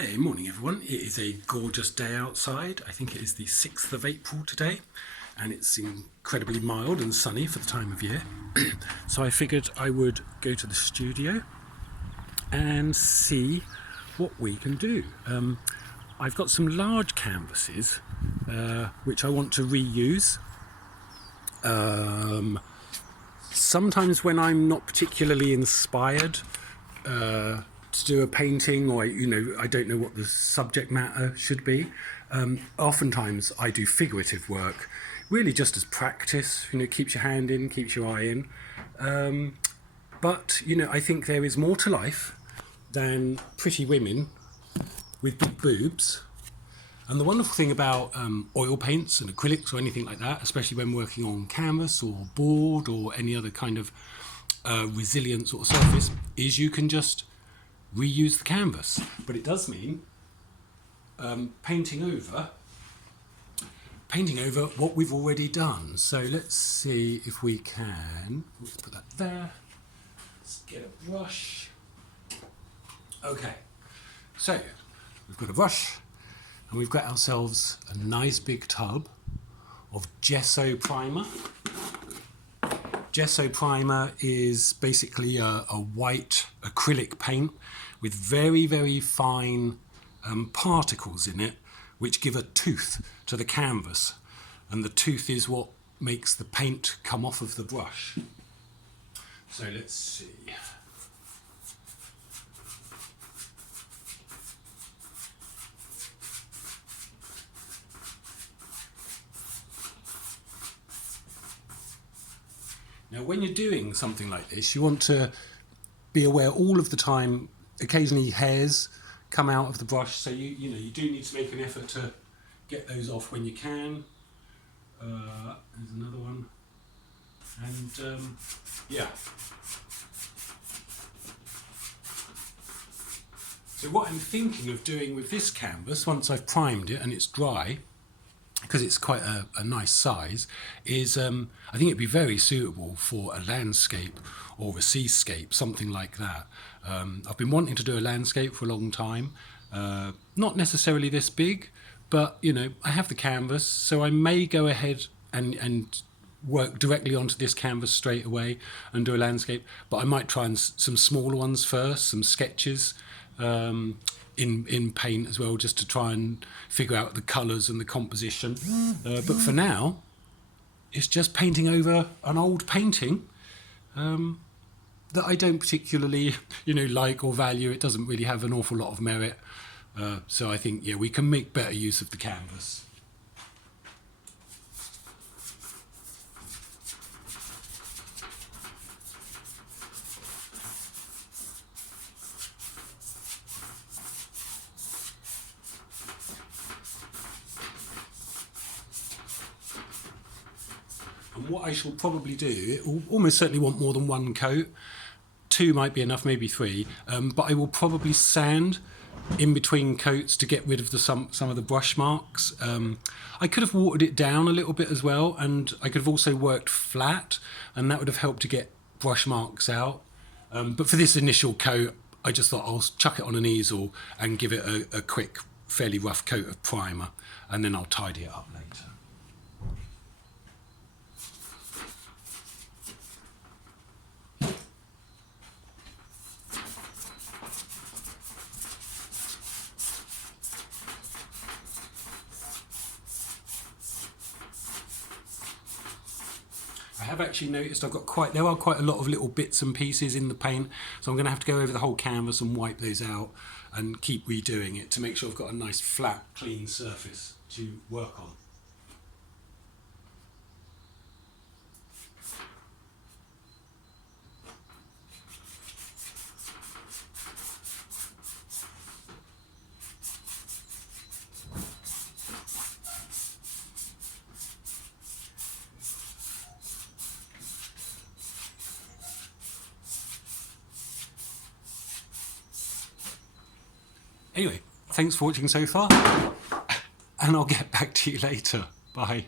Hey, morning everyone. It is a gorgeous day outside. I think it is the 6th of April today, and it's incredibly mild and sunny for the time of year. So I figured I would go to the studio and see what we can do. I've got some large canvases which I want to reuse. Sometimes when I'm not particularly inspired to do a painting, or I don't know what the subject matter should be, oftentimes I do figurative work, really just as practice. Keeps your hand in, keeps your eye in. But I think there is more to life than pretty women with big boobs. And the wonderful thing about oil paints and acrylics or anything like that, especially when working on canvas or board or any other kind of resilient sort of surface, is you can just reuse the canvas. But it does mean painting over what we've already done. So let's see if we can. Let's put that there. Let's get a brush. Okay, so we've got a brush. And we've got ourselves a nice big tub of gesso primer. Gesso primer is basically a white acrylic paint with very, very fine particles in it, which give a tooth to the canvas. And the tooth is what makes the paint come off of the brush. So let's see. Now, when you're doing something like this, you want to be aware all of the time. Occasionally hairs come out of the brush, so you do need to make an effort to get those off when you can. There's another one, and yeah. So what I'm thinking of doing with this canvas, once I've primed it and it's dry, because it's quite a nice size, is I think it'd be very suitable for a landscape or a seascape, something like that. I've been wanting to do a landscape for a long time, not necessarily this big, but I have the canvas, so I may go ahead and work directly onto this canvas straight away and do a landscape, but I might try some smaller ones first, some sketches, in paint as well, just to try and figure out the colours and the composition. But for now, it's just painting over an old painting that I don't particularly, like or value. It doesn't really have an awful lot of merit. So I think, we can make better use of the canvas. And what I shall probably do, it will almost certainly want more than one coat. 2 might be enough, maybe 3. But I will probably sand in between coats to get rid of some of the brush marks. I could have watered it down a little bit as well, and I could have also worked flat, and that would have helped to get brush marks out. But for this initial coat, I just thought I'll chuck it on an easel and give it a quick, fairly rough coat of primer, and then I'll tidy it up later. I have actually noticed there are quite a lot of little bits and pieces in the paint, so I'm going to have to go over the whole canvas and wipe those out and keep redoing it to make sure I've got a nice flat, clean surface to work on. Anyway, thanks for watching so far, and I'll get back to you later. Bye.